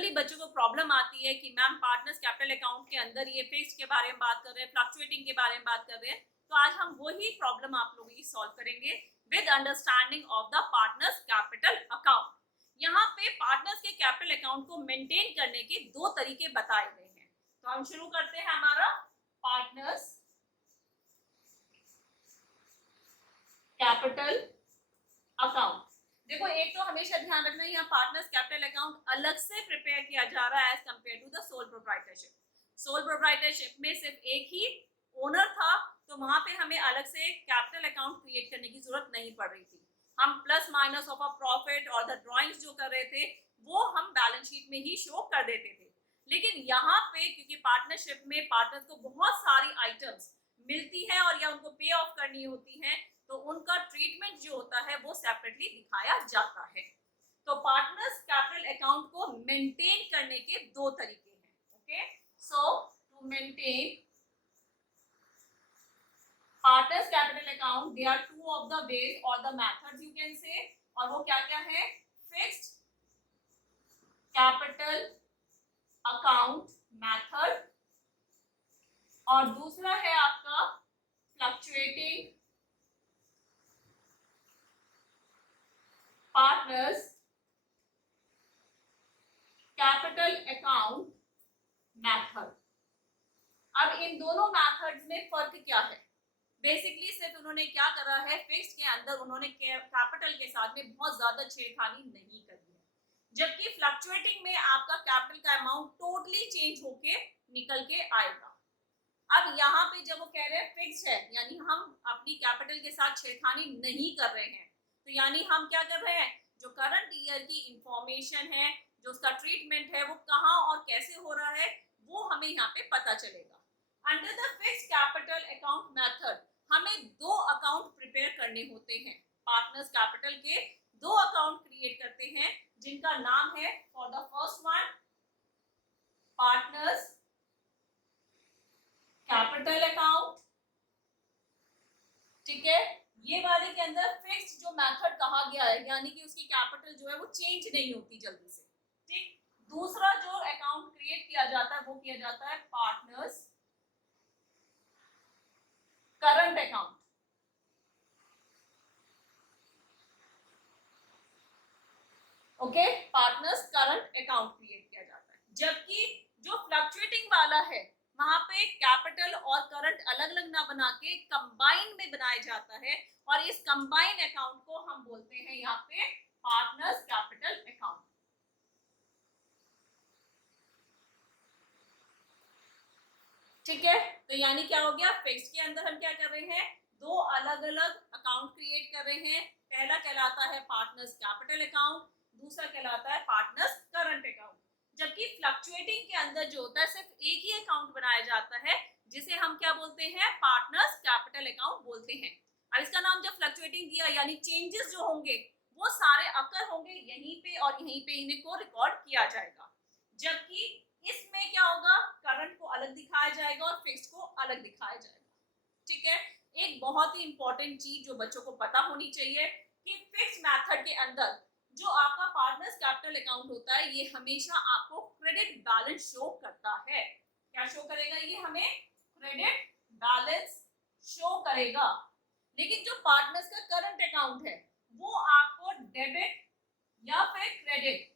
Generally बच्चों को problem आती है कि मैम पार्टनर्स कैपिटल अकाउंट के अंदर ये फिक्स्ड के बारे में बात कर रहे हैं, फ्लक्चुएटिंग के बारे में बात कर रहे हैं, तो आज हम वही प्रॉब्लम आप लोगों की सॉल्व करेंगे with understanding of the partners capital account. यहाँ पे पार्टनर्स के कैपिटल अकाउंट को मेंटेन करने के दो तरीके बताए गए हैं। तो हम शुरू करते हैं हमारा पार्टनर्स कैपिटल अकाउंट। देखो एक तो हमेशा ध्यान रखना है, यहाँ पार्टनर्स कैपिटल अकाउंट अलग से प्रिपेयर किया जा रहा है as compared to the sole proprietorship. Sole proprietorship में सिर्फ एक ही ओनर था, तो वहां पे हमें अलग से कैपिटल अकाउंट क्रिएट करने की जरूरत नहीं पड़ रही थी। हम plus minus of a profit और द ड्रॉइंग्स जो कर रहे थे वो हम बैलेंस शीट में ही शो कर देते थे। लेकिन यहाँ पे क्योंकि पार्टनरशिप में पार्टनर्स को बहुत सारी आइटम्स मिलती है और या उनको पे ऑफ करनी होती है, तो उनका ट्रीटमेंट जो होता है वो सेपरेटली दिखाया जाता है। तो पार्टनर्स कैपिटल अकाउंट को मेंटेन करने के दो तरीके हैं। Okay, so to maintain partners capital account there are two of the ways or the methods you can say, और वो क्या क्या है? फिक्स्ड कैपिटल अकाउंट मेथड, और दूसरा है आपका fluctuating partners capital account method. अब इन दोनों मेथड्स में फर्क क्या है? बेसिकली सिर्फ उन्होंने क्या करा है, फिक्स्ड के अंदर उन्होंने कैपिटल के साथ में बहुत ज्यादा छेड़खानी नहीं करी है, जबकि फ्लक्चुएटिंग में आपका कैपिटल का अमाउंट टोटली चेंज होके निकल के आएगा। अब यहाँ पे जब वो कह रहे हैं फिक्स्ड है, यानी हम अपनी कैपिटल के साथ छेड़खानी नहीं कर रहे हैं, तो यानी हम क्या कर रहे हैं, जो करंट ईयर की इंफॉर्मेशन है, जो उसका ट्रीटमेंट है, वो कहाँ और कैसे हो रहा है वो हमें यहाँ पे पता चलेगा। Under the fixed capital account method हमें दो अकाउंट प्रिपेयर करने होते हैं। पार्टनर्स कैपिटल के दो अकाउंट क्रिएट करते हैं जिनका नाम है, for the first one partners capital account, ठीक है। ये वाले के अंदर फिक्स्ड जो मेथड कहा गया है, यानी कि उसकी कैपिटल जो है वो चेंज नहीं होती जल्दी से, ठीक। दूसरा जो अकाउंट क्रिएट किया जाता है वो किया जाता है partners current account. Okay, partners current account create किया जाता है, जबकि जो फ्लक्चुएटिंग वाला है वहां पे कैपिटल और करंट अलग अलग ना बना के कंबाइन में बनाया जाता है, और इस कंबाइन अकाउंट को हम बोलते हैं यहाँ पे पार्टनर्स कैपिटल अकाउंट। ठीक है, तो यानी क्या हो गया, फिक्स्ड के अंदर हम क्या कर रहे हैं, दो अलग अलग अकाउंट क्रिएट कर रहे हैं। पहला कहलाता है पार्टनर्स कैपिटल अकाउंट, दूसरा कहलाता है पार्टनर्स करंट अकाउंट। जबकि फ्लक्चुएटिंग के अंदर जो होता है सिर्फ एक ही अकाउंट बनाया जाता है, जिसे हम क्या बोलते हैं, पार्टनर्स कैपिटल अकाउंट बोलते हैं। अब इसका नाम जब फ्लक्चुएटिंग दिया, यानी चेंजेस जो होंगे वो सारे अकर होंगे यहीं पे और यहीं पे, इन्हें को रिकॉर्ड किया जाएगा। जबकि इसमें क्या होगा, करंट को अलग दिखाया जाएगा और फिक्स्ड को अलग दिखाया जाएगा। ठीक है, एक बहुत ही इंपॉर्टेंट चीज जो बच्चों को पता होनी चाहिए कि फिक्स्ड मेथड के अंदर जो आपका पार्टनर्स कैपिटल अकाउंट होता है, ये हमेशा आपको क्रेडिट बैलेंस शो करता है। क्या शो करेगा? ये हमें क्रेडिट बैलेंस शो करेगा। लेकिन जो पार्टनर्स का करंट अकाउंट है वो आपको डेबिट या फिर क्रेडिट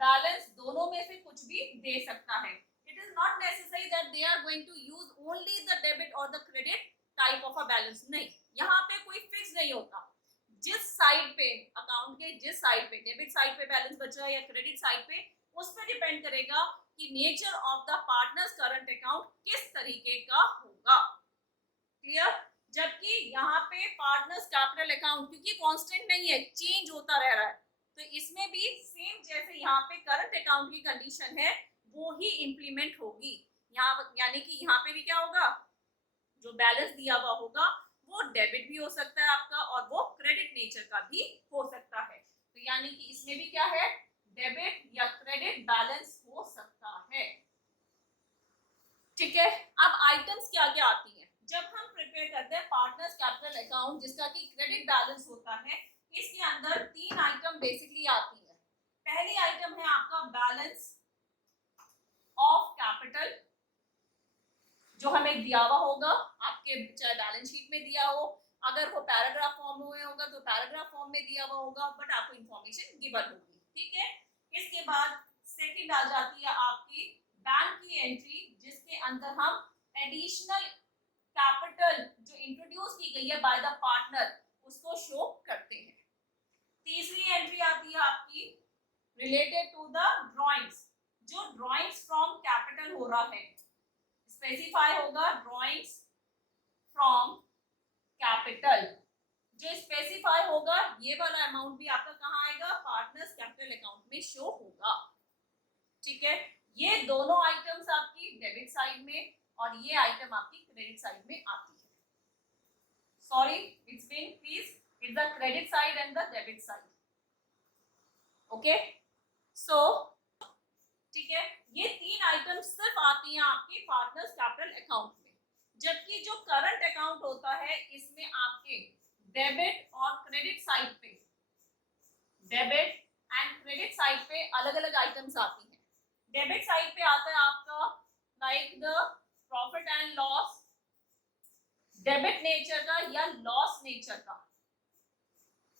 बैलेंस दोनों में से कुछ भी दे सकता है। It is not necessary that they are going to use only the debit or the credit type of a balance. नहीं, यहाँ पे कोई फिक्स नहीं होता। जिस साइड पे अकाउंट के, जिस साइड पे डेबिट साइड पे बैलेंस बच रहा है या क्रेडिट साइड पे, उस पर डिपेंड करेगा कि nature of the partners current account किस तरीके का होगा। क्लियर? जबकि यहाँ पे पार्टनर्स कैपिटल अकाउंट क्योंकि कांस्टेंट नहीं है, चेंज होता रह रहा है, तो इसमें भी सेम जैसे यहाँ पे करंट अकाउंट की कंडीशन है वो ही इंप्लीमेंट होगी। यहाँ यानी कि यहाँ पे भी क्या होगा, जो बैलेंस दिया हुआ होगा वो डेबिट भी हो सकता है आपका और वो क्रेडिट नेचर का भी हो सकता है। तो यानी कि इसमें भी क्या है, डेबिट या क्रेडिट बैलेंस हो सकता है। ठीक है, अब आइटम्स क्या क्या आती हैं जब हम प्रिपेयर करते हैं पार्टनर्स कैपिटल अकाउंट जिसका कि क्रेडिट बैलेंस होता है। इसके अंदर तीन आइटम बेसिकली आती है। पहली आइटम है आपका बैलेंस ऑफ कैपिटल जो हमें दिया हुआ होगा, आपके चाहे बैलेंस शीट में दिया हो, अगर वो पैराग्राफ फॉर्म में होगा तो पैराग्राफ फॉर्म में दिया हुआ होगा, बट आपको इंफॉर्मेशन गिवन होगी, ठीक है। इसके बाद सेकंड आ जाती है आपकी बैंक की एंट्री, जिसके अंदर हम एडिशनल कैपिटल जो इंट्रोड्यूस की गई है बाय द पार्टनर उसको शो करते हैं। तीसरी एंट्री आती है आपकी रिलेटेड टू द ड्राइंग्स, जो ड्राइंग्स फ्रॉम कैपिटल हो रहा है, स्पेसिफाई होगा ड्राइंग्स फ्रॉम कैपिटल, जो स्पेसिफाई होगा ये वाला अमाउंट भी आपका कहाँ आएगा, पार्टनर्स कैपिटल अकाउंट में शो होगा, ठीक है। ये दोनों आइटम्स आपकी डेबिट साइड में और ये आइटम आपकी क्रेडिट साइड में आती है। Sorry, it's been please, it's the credit side and the debit side, okay. So ठीक है, ये तीन आइटम सिर्फ आती हैं आपके पार्टनर्स कैपिटल अकाउंट में, जबकि जो करंट अकाउंट होता है इसमें आपके डेबिट और क्रेडिट साइड पे, डेबिट एंड क्रेडिट साइड पे अलग अलग आइटम्स आती हैं। डेबिट साइड पे आता है आपका like the profit and loss, debit nature का या लॉस नेचर का,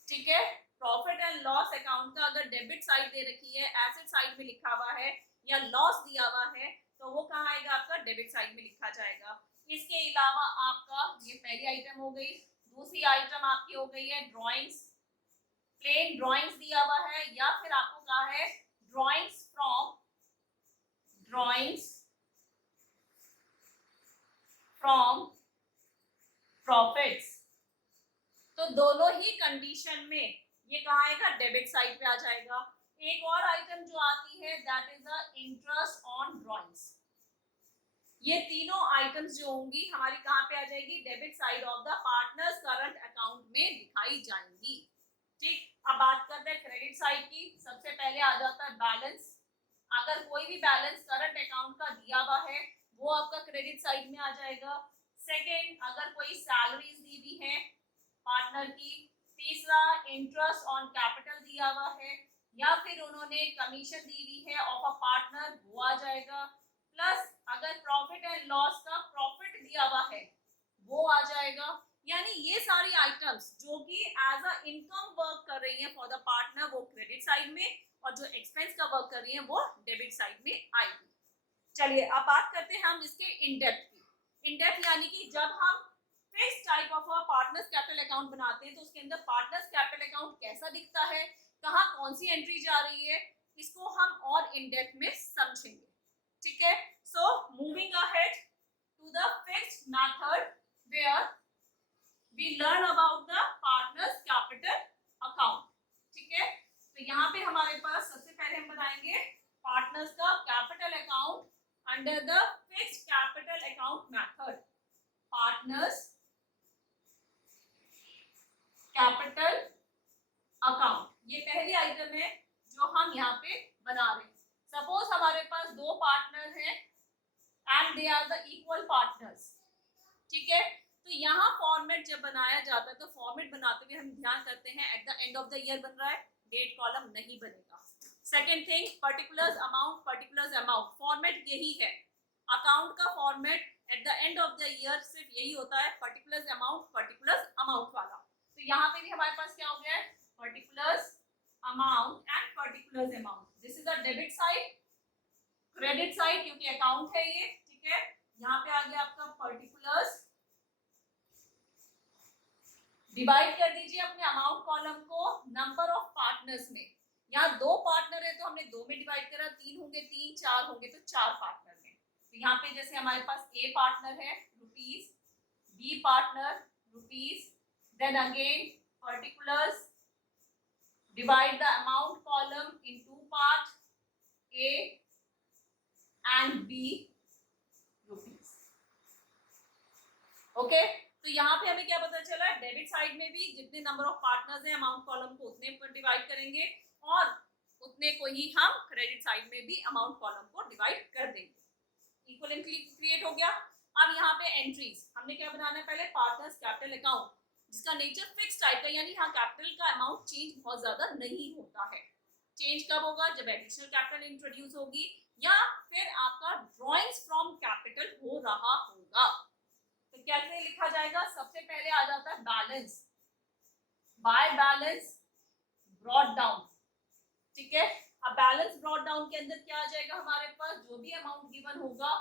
ठीक है। प्रॉफिट एंड लॉस अकाउंट का अगर डेबिट साइड दे रखी है, एसेट साइड में लिखा हुआ है या लॉस दिया हुआ है, तो वो कहाँ आएगा, आपका डेबिट साइड में लिखा जाएगा। इसके अलावा आपका ये पहली आइटम हो गई, दूसरी आइटम आपकी हो गई है ड्राइंग्स, प्लेन ड्राइंग्स दिया हुआ है या फिर आपको कहा है ड्राइंग्स फ्रॉम प्रॉफिट्स, तो दोनों ही कंडीशन में ये कहाँ आएगा, डेबिट साइड पे आ जाएगा। एक और आइटम जो आती है that is the interest on drawings, ये तीनों आइटम्स जो होंगी हमारी कहाँ पे आ जाएगी, debit side of the partners current account में दिखाई जाएंगी, ठीक। अब बात करते हैं क्रेडिट साइड की। सबसे पहले आ जाता है बैलेंस, अगर कोई भी बैलेंस करंट अकाउंट का दिया हुआ है वो आपका क्रेडिट साइड में आ जाएगा। सेकेंड, अगर कोई सैलरीज दी हुई है पार्टनर की। तीसरा, इंटरेस्ट ऑन कैपिटल दिया हुआ है या फिर उन्होंने कमीशन दी हुई है ऑफ अ पार्टनर, वो आ जाएगा। प्लस अगर प्रॉफिट एंड लॉस का प्रॉफिट दिया हुआ है वो आ जाएगा। यानी ये सारी आइटम्स जो कि एज अ इनकम वर्क कर रही हैं फॉर द पार्टनर वो क्रेडिट साइड में, और जो एक्सपेंस का वर्क कर रही हैं वो डेबिट साइड में आएगी। चलिए अब बात करते हैं हम इसके इन डेप्थ की। इन डेप्थ यानी कि जब हम fix type of partners capital account बनाते हैं तो उसके अंदर पार्टनर्स कैपिटल अकाउंट कैसा दिखता है, कहाँ कौन सी एंट्री जा रही है, इसको हम और इन डेप्थ में समझेंगे, ठीक है। So moving ahead to the fixed method where we learn about the partners capital account, ठीक है। तो यहाँ पे हमारे पास सबसे पहले हम बनाएंगे पार्टनर्स का capital account under the fixed capital account method. Partners capital account, ये पहली आइटम है जो हम यहाँ पे बना रहे हैं। सपोज हमारे पास दो पार्टनर हैं and they are the equal partners, ठीक है। तो यहाँ फॉर्मेट जब बनाया जाता है तो फॉर्मेट बनाते हुए हम ध्यान करते हैं eight the end of the year बन रहा है, डेट कॉलम नहीं बनेगा। Second thing, particulars amount, format यही है। अकाउंट का format eight the end of the year सिर्फ यही होता है, पर्टिकुलर्स अमाउंट वाला। तो यहाँ पे भी हमारे पास क्या हो गया है, particulars amount and particulars amount. This is the debit side, credit side क्योंकि अकाउंट है ये, ठीक है। यहाँ पे आ गया आपका पर्टिकुलर्स, डिवाइड कर दीजिए अपने अमाउंट कॉलम को नंबर ऑफ पार्टनर्स में। यहाँ दो पार्टनर है तो हमने दो में डिवाइड करा, तीन होंगे तीन, चार होंगे तो चार पार्टनर में। तो यहाँ पे जैसे हमारे पास ए पार्टनर है rupees, B partner rupees, then again particulars, divide the amount column in two part, A and B rupees, okay. तो यहाँ पे हमें क्या पता चला, डेबिट साइड में भी जितने नंबर ऑफ पार्टनर्स हैं अमाउंट कॉलम को उतने पर डिवाइड करेंगे और उतने को ही हम क्रेडिट साइड में भी अमाउंट कॉलम को डिवाइड कर देंगे। इक्वलेंटली क्रिएट हो गया। अब यहाँ पे एंट्रीज हमने क्या बनाना है, पहले पार्टनर्स कैपिटल अकाउंट जिसका नेचर फिक्स टाइप का, यानी यहाँ कैपिटल का अमाउंट चेंज बहुत ज्यादा नहीं होता है। चेंज कब होगा, जब एडिशनल कैपिटल इंट्रोड्यूस होगी या फिर आपका ड्रॉइंग्स फ्रॉम कैपिटल हो रहा होगा। तो कैसे लिखा जाएगा? सबसे पहले आ जाता है balance, by balance brought down. ठीक है, अब बैलेंस ब्रॉट डाउन के अंदर क्या आ जाएगा हमारे पास? जो भी अमाउंट गिवन होगा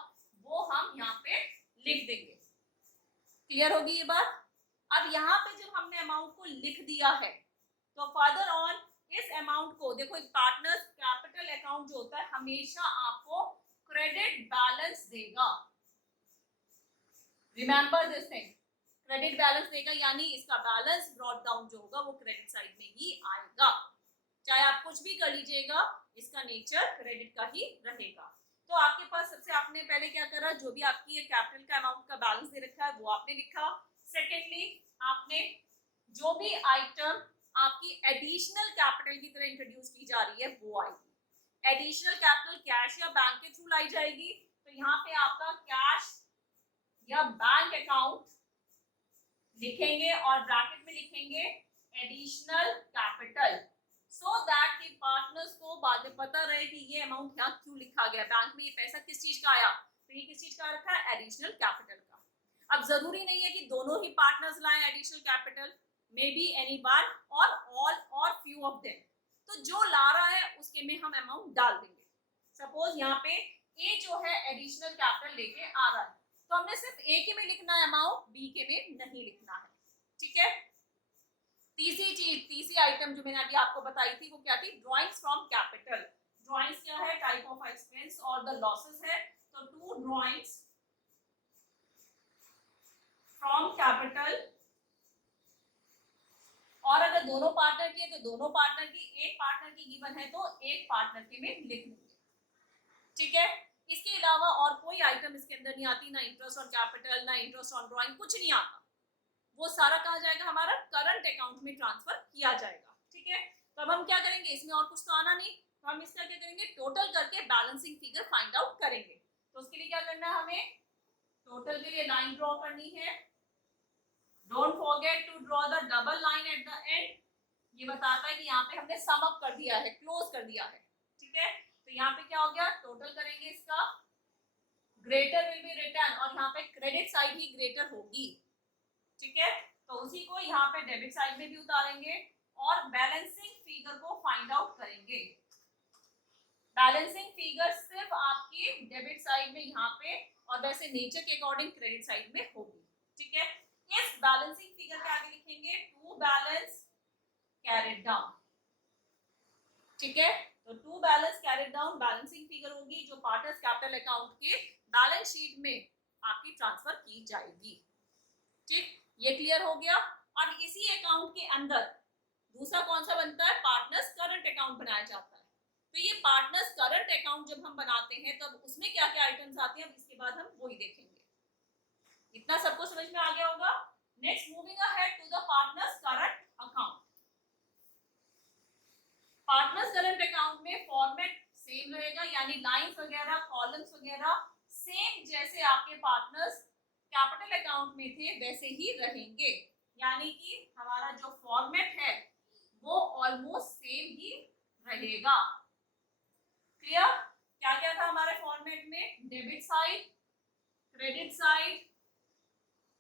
वो हम यहाँ पे लिख देंगे। क्लियर होगी ये बात? अब यहाँ पे जब हमने अमाउंट को लिख दिया है तो फर्दर ऑन इस अमाउंट को देखो, पार्टनर्स कैपिटल अकाउंट जो होता है हमेशा आपको क्रेडिट बैलेंस देगा। Remember this thing, credit balance देगा, यानी इसका बैलेंस ब्रॉट डाउन जो होगा वो क्रेडिट साइड में ही आएगा। चाहे आप कुछ भी कर लीजिएगा, इसका नेचर क्रेडिट का ही रहेगा। तो आपके पास सबसे आपने पहले क्या करा, जो भी आपकी कैपिटल का अमाउंट का बैलेंस दे रखा है वो आपने लिखा। सेकेंडली आपने जो भी आइटम आपकी एडिशनल कैपिटल की तरह इंट्रोड्यूस की जा रही है वो आएगी। एडिशनल कैपिटल कैश या बैंक के थ्रू लाई जाएगी, तो यहाँ पे आपका कैश या बैंक अकाउंट लिखेंगे और ब्रैकेट में लिखेंगे एडिशनल कैपिटल, सो दैट कि पार्टनर्स को बाद में पता रहे कि ये अमाउंट यहाँ क्यों लिखा गया, बैंक में ये पैसा किस चीज का आया, तो ये किस चीज का रखा है? एडिशनल कैपिटल का। अब जरूरी नहीं है कि दोनों ही पार्टनर्स लाएं additional capital, may be any one और ऑल और फ्यू ऑफ देम। तो जो ला रहा है उसके में हम अमाउंट डाल देंगे। सपोज यहाँ पे ए जो है एडिशनल कैपिटल लेके आ रहा है, तो हमने सिर्फ ए के में लिखना है अमाउंट, बी के में नहीं लिखना है। ठीक है, तीसरी चीज, तीसरी आइटम जो मैंने अभी आपको बताई थी वो क्या थी? Drawings from capital. ड्रॉइंग्स क्या है? टाइप ऑफ एक्सपेंस और द लॉसेस है। तो टू ड्रॉइंग्स फ्रॉम कैपिटल, और अगर दोनों पार्टनर की है तो दोनों पार्टनर की, एक पार्टनर की गिवन है तो एक पार्टनर के में लिख लेंगे। ठीक है, इसके अलावा और कोई आइटम इसके अंदर नहीं आती, ना इंटरेस्ट ऑन कैपिटल, ना इंटरेस्ट ऑन ड्रॉइंग, कुछ नहीं आता। वो सारा कहा जाएगा हमारा करंट अकाउंट में ट्रांसफर किया जाएगा। ठीक है, तो अब हम क्या करेंगे, इसमें और कुछ तो आना नहीं, तो हम इसका क्या करेंगे? टोटल करके बैलेंसिंग फिगर फाइंड आउट करेंगे। तो उसके लिए क्या करना है? हमें टोटल के लिए लाइन ड्रॉ करनी है। Don't forget to draw the double line at the end. ये बताता है कि यहाँ पे हमने सम अप कर दिया है, क्लोज कर दिया है। ठीक है, तो यहाँ पे क्या हो गया? टोटल करेंगे इसका, ग्रेटर विल बी रिटर्न, और यहाँ पे क्रेडिट साइड ही ग्रेटर होगी। ठीक है, तो उसी को यहाँ पे डेबिट साइड में भी उतारेंगे और बैलेंसिंग फिगर को फाइंड आउट करेंगे। बैलेंसिंग फिगर सिर्फ आपकी डेबिट साइड में यहाँ पे, और वैसे नेचर के अकॉर्डिंग क्रेडिट साइड में होगी। ठीक है, इस बैलेंसिंग फिगर के आगे लिखेंगे टू बैलेंस कैरिड डाउन। ठीक है, तो to balance carried down balancing figure होगी जो पार्टनर्स कैपिटल अकाउंट के बैलेंस शीट में आपकी ट्रांसफर की जाएगी। ठीक, ये क्लियर हो गया। अब इसी अकाउंट के अंदर दूसरा कौन सा बनता है? पार्टनर्स करंट अकाउंट बनाया जाता है। तो ये पार्टनर्स करंट अकाउंट जब हम बनाते हैं तब उसमें क्या क्या आइटम्स आते हैं, अब इसके बाद हम वही देखेंगे। इतना सबको समझ में आ गया होगा। Next moving ahead to the partners current account. Partners current account में फॉर्मेट सेम रहेगा, यानी लाइंस वगैरह, कॉलम्स वगैरह सेम जैसे आपके पार्टनर्स कैपिटल अकाउंट में थे वैसे ही रहेंगे, यानी कि हमारा जो फॉर्मेट है वो ऑलमोस्ट सेम ही रहेगा। क्लियर? क्या क्या था हमारे फॉर्मेट में? Debit side, credit side,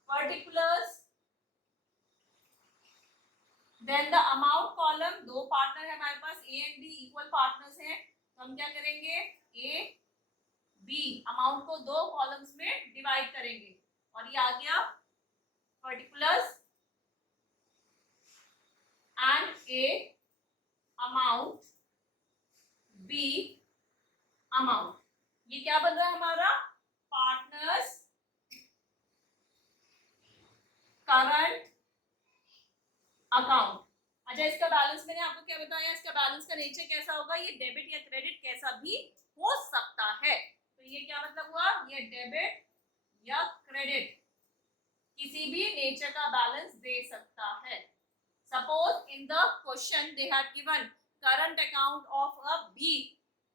particulars, then the amount column. दो पार्टनर है हमारे पास, A and B equal partners हैं, तो हम क्या करेंगे? ए बी अमाउंट को दो कॉलम्स में डिवाइड करेंगे, और ये आ गया particulars and A amount, B amount. ये क्या बन रहा है हमारा? Partners current account. अच्छा, इसका बैलेंस मैंने आपको क्या बताया? इसका बैलेंस का नेचर कैसा होगा? ये डेबिट या क्रेडिट कैसा भी हो सकता है। तो ये क्या मतलब हुआ? ये डेबिट या क्रेडिट किसी भी नेचर का बैलेंस दे सकता है। Suppose in the question they have given current account of a be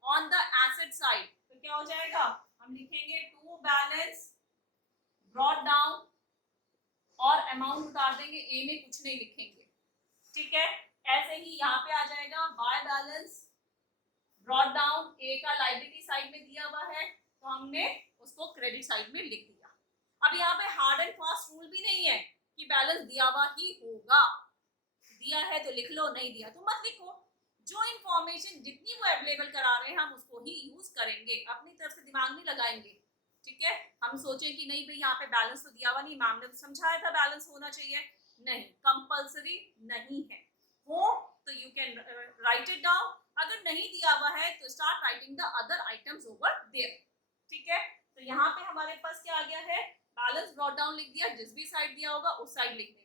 on the asset side, तो क्या हो जाएगा? हम लिखेंगे टू बैलेंस ब्रॉट डाउन और अमाउंट उतार देंगे, ए में कुछ नहीं लिखेंगे। ठीक है, ऐसे ही यहाँ पे आ जाएगा बाय बैलेंस ब्रॉट डाउन, ए का लायबिलिटी साइड में दिया हुआ है तो हमने उसको क्रेडिट साइड में लिख दिया। अब यहाँ पे हार्ड एंड फास्ट रूल भी नहीं है कि बैलेंस दिया हुआ ही होगा, दिया है तो लिख लो, नहीं दिया तो मत लिखो। जो इंफॉर्मेशन जितनी वो अवेलेबल करा रहे हैं हम उसको ही यूज करेंगे, अपनी तरफ से दिमाग नहीं लगाएंगे। ठीक है, हम सोचें कि नहीं भाई यहाँ पे बैलेंस तो दिया हुआ नहीं, मैम ने तो समझाया था बैलेंस होना चाहिए, नहीं, कंपल्सरी नहीं है। हो तो you can write it down, अगर नहीं दिया हुआ है तो start writing the other items over there. ठीक है, तो यहाँ पे हमारे पास क्या आ गया है, बैलेंस ब्रॉट डाउन लिख दिया, जिस भी साइड दिया होगा उस साइड लिख देंगे।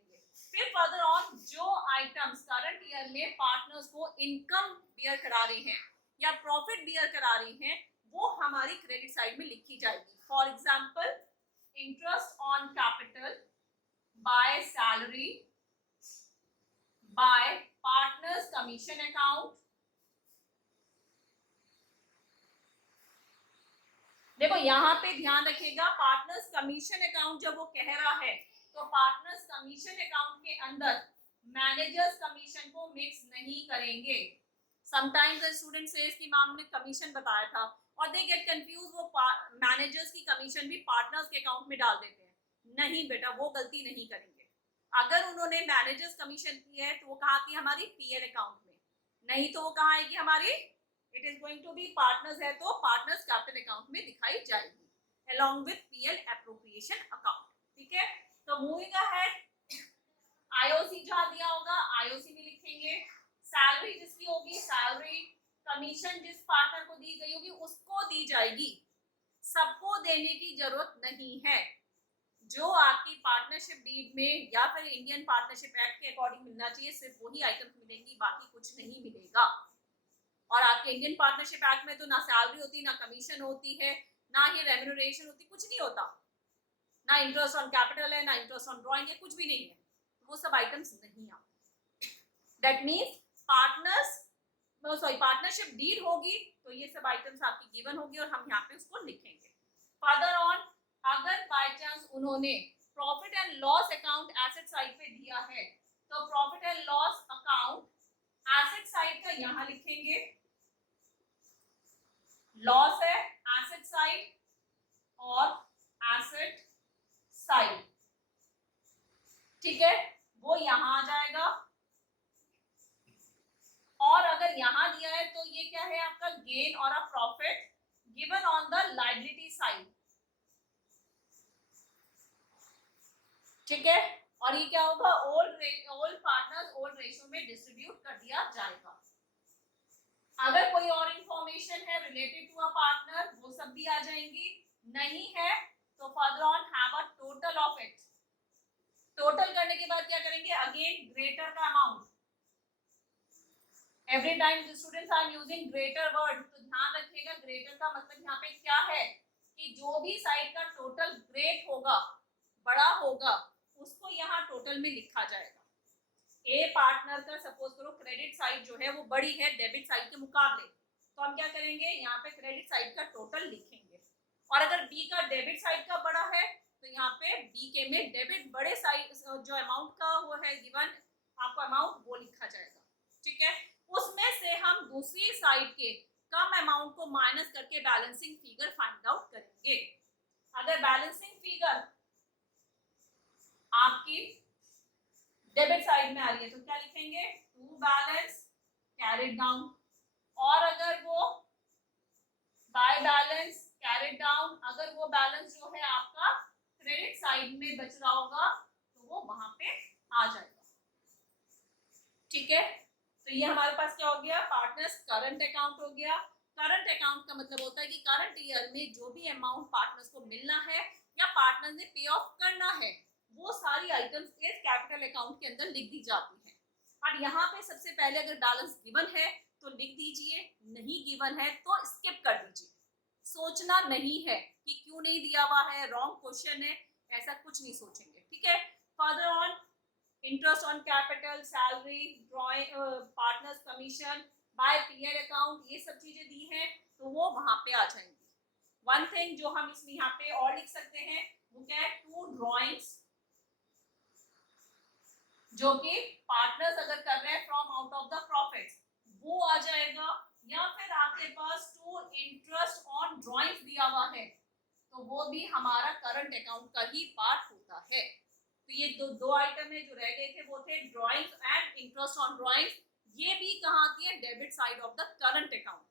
फिर फर्दर ऑन जो आइटम्स करंट ईयर में पार्टनर्स को इनकम बियर करा रही हैं या प्रॉफिट बियर करा रही हैं वो हमारी क्रेडिट साइड में लिखी जाएगी। For example interest on capital by salary bye partners commission account. देखो यहाँ पे ध्यान रखिएगा, पार्टनर्स कमीशन अकाउंट जब वो कह रहा है तो पार्टनर्स कमीशन अकाउंट के अंदर मैनेजर्स कमीशन को मिक्स नहीं करेंगे। समटाइम्स द स्टूडेंट सेज कि मैम ने कमीशन बताया था और दे गेट कंफ्यूज, वो मैनेजर्स की कमीशन भी पार्टनर्स के अकाउंट में डाल देते हैं। नहीं बेटा, वो गलती नहीं करेंगे। अगर उन्होंने मैनेजर्स कमीशन की है तो वो कहाँ आती है, हमारी पीएल अकाउंट में, नहीं तो वो कहाँ आएगी, हमारी it is going to be partners है तो पार्टनर्स कैपिटल अकाउंट में दिखाई जाएगी along with PL appropriation account. ठीक है, तो मूविंग अहेड, आईओसी जहां दिया होगा आईओसी भी लिखेंगे, सैलरी जिसकी होगी सैलरी, कमीशन जिस पार्टनर को दी गई होगी उसको दी जाएगी, सबको देने की जरूरत नहीं है। जो आपकी पार्टनरशिप डीड में या फिर इंडियन पार्टनरशिप एक्ट के अकॉर्डिंग मिलना चाहिए सिर्फ वही आइटम्स मिलेंगी, बाकी कुछ नहीं मिलेगा। और आपके इंडियन पार्टनरशिप एक्ट में तो ना सैलरी होती, ना कमीशन होती है, ना ही रेम्यूनरेशन होती, कुछ नहीं होता, ना इंटरेस्ट ऑन कैपिटल है, ना इंटरेस्ट ऑन ड्रॉइंग है, कुछ भी नहीं है, तो वो सब आइटम्स नहीं आते। That means partners sorry partnership deed होगी तो ये सब आइटम्स आपकी गिवन होगी और हम यहाँ पे उसको लिखेंगे। फर्दर ऑन, अगर बाय चांस उन्होंने profit and loss account asset side पे दिया है तो profit and loss account asset side का यहाँ लिखेंगे, लॉस है एसेट साइड और एसेट साइड। ठीक है, वो यहां आ जाएगा। और अगर यहां दिया है तो ये क्या है आपका, गेन और a profit given on the liability side. ठीक है, और ये क्या होगा, ओल्ड पार्टनर्स ओल्ड रेशियो में डिस्ट्रीब्यूट कर दिया जाएगा। अगर कोई और इंफॉर्मेशन है रिलेटेड टू अ पार्टनर वो सब भी आ जाएंगी, नहीं है तो further on have a total of it. Total करने के बाद क्या करेंगे, अगेन ग्रेटर का amount. Every time students I am using greater word, तो ध्यान रखिएगा ग्रेटर का मतलब यहाँ पे क्या है कि जो भी साइड का टोटल ग्रेट होगा, बड़ा होगा, उसको यहाँ टोटल में लिखा जाएगा। ए पार्टनर का सपोज करो क्रेडिट साइड जो है वो बड़ी है डेबिट साइड के मुकाबले, तो हम क्या करेंगे, यहाँ पे क्रेडिट साइड का टोटल लिखेंगे। और अगर बी का डेबिट साइड का बड़ा है तो यहाँ पे बी के में डेबिट बड़े साइड जो अमाउंट का वो है गिवन आपको अमाउंट वो लिखा जाएगा। ठीक है, उसमें से हम दूसरी साइड के कम अमाउंट को माइनस करके बैलेंसिंग फिगर फाइंड आउट करेंगे। अगर बैलेंसिंग फिगर आपकी डेबिट साइड में आ रही है तो क्या लिखेंगे, टू बैलेंस कैरिड डाउन, और अगर वो बाय बैलेंस कैरिड डाउन, अगर वो बैलेंस जो है आपका क्रेडिट साइड में बच रहा होगा तो वो वहां पे आ जाएगा। ठीक है, तो ये हमारे पास क्या हो गया, पार्टनर्स करंट अकाउंट हो गया। करंट अकाउंट का मतलब होता है कि करंट ईयर में जो भी अमाउंट पार्टनर्स को मिलना है या पार्टनर्स ने पे ऑफ करना है वो सारी आइटम्स इस कैपिटल अकाउंट के अंदर लिख दी जाती है। अब यहाँ पे सबसे पहले अगर बैलेंस गिवन है तो लिख दीजिए, नहीं गिवन है तो स्किप कर दीजिए। सोचना नहीं है कि क्यों नहीं दिया हुआ है, रॉन्ग क्वेश्चन है, ऐसा कुछ नहीं सोचेंगे। ठीक है, further on interest on capital, salary, drawing, partners commission by PL account, ये सब चीजें दी हैं तो वो वहां पे आ जाएंगी। वन थिंग जो हम इसमें यहाँ पे और लिख सकते हैं वो क्या है, टू ड्रॉइंग्स जो कि पार्टनर्स अगर कर रहे हैं from out of the profits वो आ जाएगा, या फिर आपके पास टू इंटरेस्ट ऑन ड्राइंग्स दिया हुआ है तो वो भी हमारा करंट अकाउंट का ही पार्ट होता है। तो ये दो आइटम है जो रह गए थे, वो थे drawings and interest on drawings. ये भी कहाँ आती है? Debit side of the current account,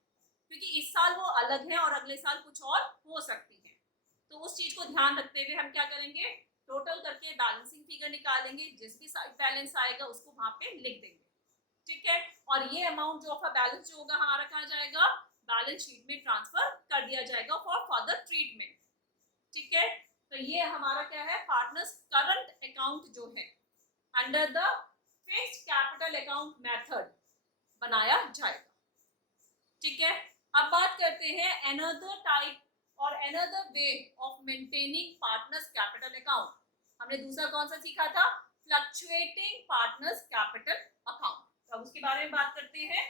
क्योंकि इस साल वो अलग है और अगले साल कुछ और हो सकती है। तो उस चीज को ध्यान रखते हुए हम क्या करेंगे, टोटल करके बैलेंसिंग फिगर निकालेंगे, जिस भी साइड बैलेंस आएगा उसको वहां पे लिख देंगे, ठीक है। और ये अमाउंट जो ऑफ बैलेंस जो होगा हमारा कहाँ जाएगा? बैलेंस शीट में ट्रांसफर कर दिया जाएगा फॉर फर्दर ट्रीटमेंट, ठीक है। तो ये हमारा क्या है? पार्टनर्स करंट अकाउंट जो है under the fixed capital account method बनाया जाएगा, ठीक है। अब बात करते हैं अनदर टाइप और another way of maintaining partners capital account. हमने दूसरा कौन सा सीखा था? Fluctuating partners capital account. तो अब उसके बारे में बात करते हैं।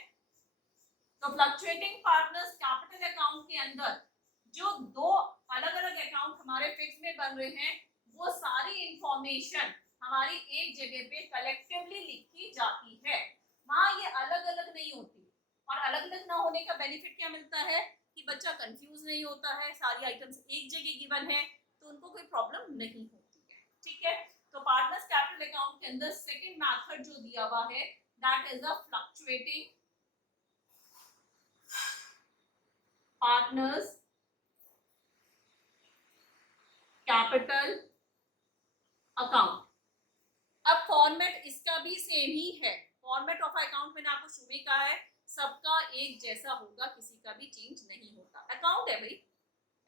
तो फ्लक्चुएटिंग पार्टनर्स कैपिटल अकाउंट के अंदर जो दो अलग अलग अकाउंट हमारे फिक्स में बन रहे हैं, वो सारी इंफॉर्मेशन हमारी एक जगह पे कलेक्टिवली लिखी जाती है। वहां ये अलग अलग नहीं होती, और अलग अलग ना होने का बेनिफिट क्या मिलता है कि बच्चा कंफ्यूज नहीं होता है, सारी आइटम्स एक जगह गिवन है तो उनको कोई प्रॉब्लम नहीं होती है, ठीक है। तो पार्टनर्स कैपिटल अकाउंट के अंदर सेकंड मेथड जो दिया हुआ है that is the fluctuating partners capital account. अब फॉर्मेट इसका भी सेम ही है। फॉर्मेट ऑफ अकाउंट मैंने आपको शुरू में कहा है सबका एक जैसा होगा, किसी का भी चेंज नहीं होता। अकाउंट है भाई,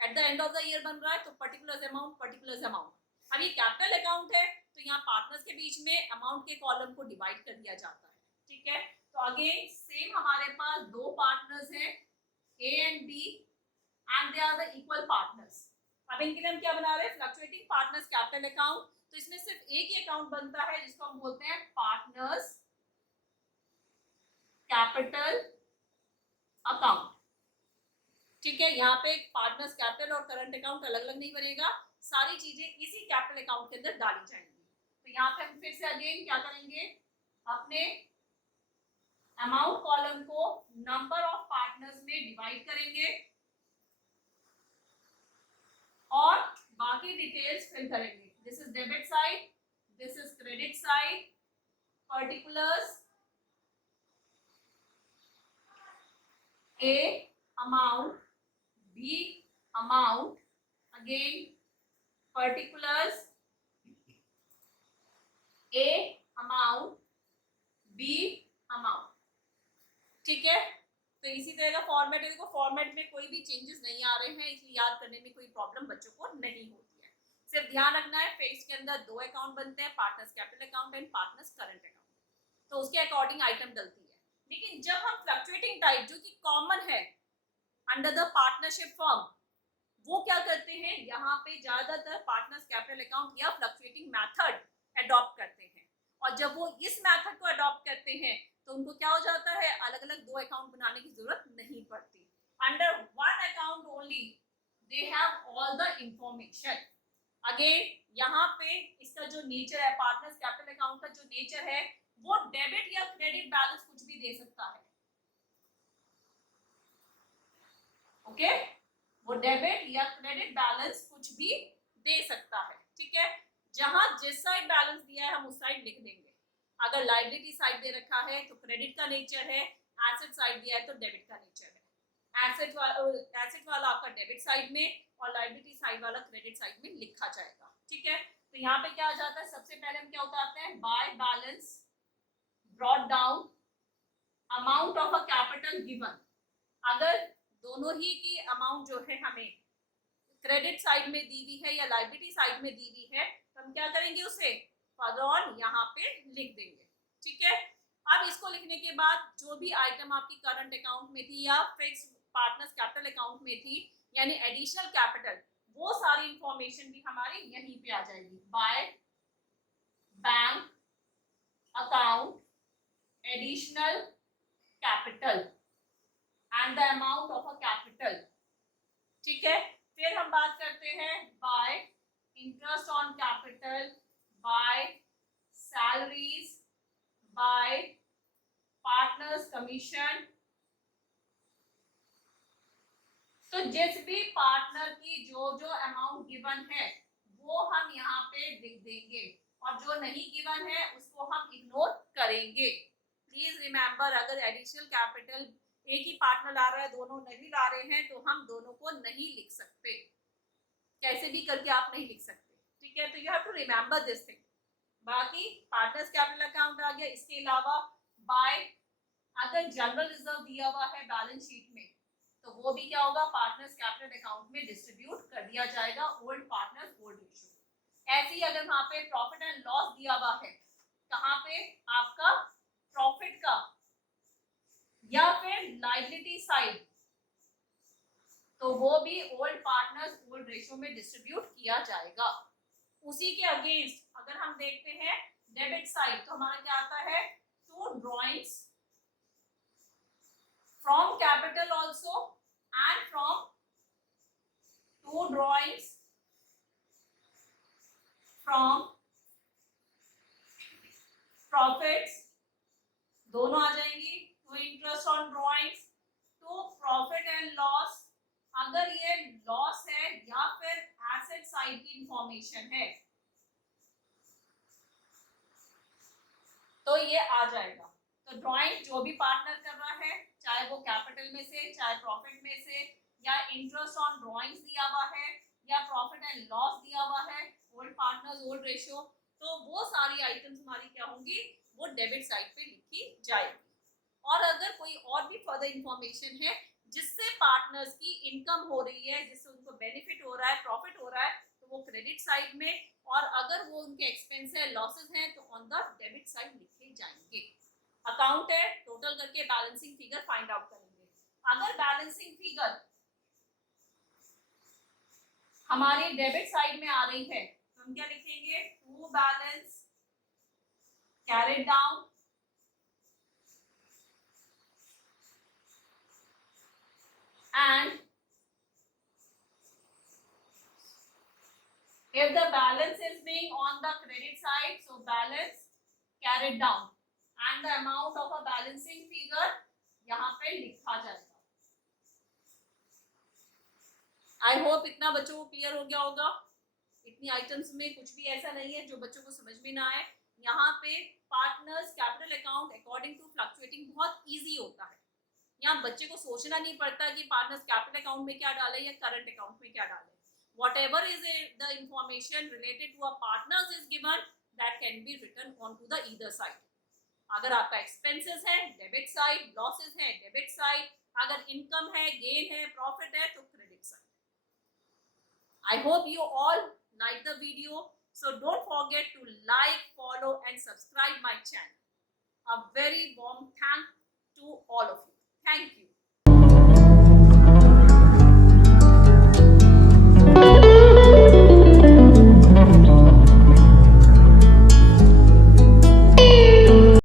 eight the end of the year बन रहा है तो पर्टिकुलर अमाउंट। अब ये कैपिटल अकाउंट है तो यहाँ पार्टनर्स के बीच में अमाउंट के कॉलम को डिवाइड कर दिया जाता है, ठीक है। तो अगेन सेम हमारे पास दो पार्टनर्स हैं A and B and they are the equal partners. अब इनके लिए हम क्या बना रहे हैं? Fluctuating partners capital account. तो इसमें सिर्फ एक ही अकाउंट बनता है जिसको हम बोलते हैं पार्टनर्स कैपिटल अकाउंट, ठीक है। यहाँ पे पार्टनर्स कैपिटल और करंट अकाउंट अलग अलग नहीं बनेगा, सारी चीजें इसी कैपिटल अकाउंट के अंदर डाली जाएंगी। तो यहाँ पे हम फिर से अगेन क्या करेंगे, अपने अमाउंट कॉलम को नंबर ऑफ पार्टनर्स में डिवाइड करेंगे और बाकी डिटेल्स फिल करेंगे। This is debit side, this is credit side, particulars, A amount, B amount, again particulars, A amount, B amount, ठीक है। तो इसी तरह का फॉर्मेट है। देखो फॉर्मेट में कोई भी चेंजेस नहीं आ रहे हैं, इसलिए याद करने में कोई प्रॉब्लम बच्चों को नहीं होती है। सिर्फ ध्यान रखना है फिक्स के अंदर दो अकाउंट बनते हैं, partners capital account and partners current account, तो उसके अकॉर्डिंग आइटम डलती है। लेकिन जब हम फ्लक्चुएटिंग टाइप जो कि कॉमन है अंडर द पार्टनरशिप फॉर्म, वो क्या करते हैं, यहाँ पे ज्यादातर पार्टनर्स कैपिटल अकाउंट या फ्लक्चुएटिंग मेथड अडॉप्ट करते हैं। और जब वो इस मेथड को अडॉप्ट करते हैं तो उनको क्या हो जाता है, अलग अलग दो अकाउंट बनाने की जरूरत नहीं पड़ती। Under one account only they have all the information. Again यहाँ पे इसका जो नेचर है, पार्टनर्स कैपिटल अकाउंट का जो नेचर है, वो डेबिट या क्रेडिट बैलेंस कुछ भी दे सकता है, ओके। वो डेबिट या क्रेडिट बैलेंस कुछ भी दे सकता है, ठीक है। जहां जिस साइड बैलेंस दिया है हम उस साइड लिख देंगे। अगर लायबिलिटी साइड दे रखा है तो क्रेडिट का नेचर है, एसेट साइड दिया है तो डेबिट का नेचर है। एसेट वाला आपका डेबिट साइड में और लायबिलिटी साइड वाला क्रेडिट साइड में लिखा जाएगा, ठीक है। तो यहाँ पे क्या आ जाता है, सबसे पहले हम क्या उतारते हैं, by balance brought down amount of a capital given. अगर दोनों ही की अमाउंट जो है हमें क्रेडिट साइड में दी हुई है या लायबिलिटी साइड में दी हुई है, तो हम क्या करेंगे, उसे फर्दर ऑन यहाँ पे लिख देंगे, ठीक है। अब इसको लिखने के बाद जो भी आइटम आपकी करंट अकाउंट में थी या फिक्स पार्टनर्स कैपिटल अकाउंट में थी, यानी एडिशनल कैपिटल, वो सारी इंफॉर्मेशन भी हमारी यहीं पे आ जाएगी। By bank account additional capital and the amount of a capital, ठीक है। फिर हम बात करते हैं by interest on capital, by salaries, by partners commission, तो जिस भी पार्टनर की जो जो अमाउंट गिवन है वो हम यहाँ पे लिख देंगे और जो नहीं गिवन है उसको हम इग्नोर करेंगे। प्लीज रिमेंबर, अगर एडिशनल कैपिटल एक ही पार्टनर ला रहा है, दोनों नहीं ला रहे हैं, तो हम दोनों को नहीं लिख सकते, कैसे भी करके आप नहीं लिख सकते, ठीक है। तो you have to remember this thing. बाकी पार्टनर्स कैपिटल अकाउंट आ गया। इसके अलावा बाय अगर जनरल रिजर्व दिया हुआ है बैलेंस शीट में तो वो भी क्या होगा, पार्टनर्स कैपिटल अकाउंट में डिस्ट्रीब्यूट कर दिया जाएगा, ओल्ड पार्टनर्स ओल्ड रेशियो। ऐसे ही अगर वहां पे प्रॉफिट एंड लॉस दिया हुआ है, कहां पे आपका प्रॉफिट का या फिर लायबिलिटी साइड, तो वो भी ओल्ड पार्टनर्स ओल्ड रेशियो में डिस्ट्रीब्यूट किया जाएगा। उसी के अगेंस्ट अगर हम देखते हैं डेबिट साइड, तो हमारा क्या आता है, to drawings from capital also and from two drawings from profits, दोनों आ जाएंगी। To interest on drawings, to profit and loss, अगर ये लॉस है या फिर एसेट साइड की इंफॉर्मेशन है तो ये आ जाएगा। तो ड्राइंग जो भी पार्टनर कर रहा है, चाहे वो कैपिटल में से, चाहे प्रॉफिट में से, या इंटरेस्ट ऑन ड्राइंग्स दिया हुआ है, या प्रॉफिट एंड लॉस दिया हुआ है, ओल्ड पार्टनर्स ओल्ड रेशियो, तो वो सारी आइटम्स हमारी क्या होंगी, वो डेबिट साइड पे लिखी जाएगी। और अगर कोई और भी फर्दर इंफॉर्मेशन है जिससे पार्टनर्स की इनकम हो रही है, जिससे उनको बेनिफिट हो रहा है, प्रॉफिट हो रहा है, तो वो क्रेडिट साइड में, और अगर वो उनके एक्सपेंस है, लॉसेस हैं, तो ऑन द डेबिट साइड लिखे जाएंगे। अकाउंट है, टोटल करके बैलेंसिंग फिगर फाइंड आउट करेंगे। अगर बैलेंसिंग फिगर हमारी डेबिट साइड में आ रही है तो हम क्या लिखेंगे, to balance carried down and if the balance is being on the credit side, so balance carried down and the amount of a balancing figure यहाँ पे लिखा जाएगा। आई होप इतना बच्चों को क्लियर हो गया होगा। इतनी आइटम्स में कुछ भी ऐसा नहीं है जो बच्चों को समझ में ना आए। यहाँ पे partners capital account according to fluctuating बहुत इजी होता है। यहाँ बच्चे को सोचना नहीं पड़ता कि पार्टनर्स कैपिटल अकाउंट में क्या डाले या करंट अकाउंट में क्या डाले। Whatever is the information related to a partners is given, that can be written onto the either side. अगर आपका एक्सपेंसेस है डेबिट साइड, लॉसेस है डेबिट साइड, अगर इनकम है, गेन है, प्रॉफिट है, तो credit side. I hope you all like the video, so don't forget to like, follow and subscribe my channel. A very warm thank to all of you. Thank you.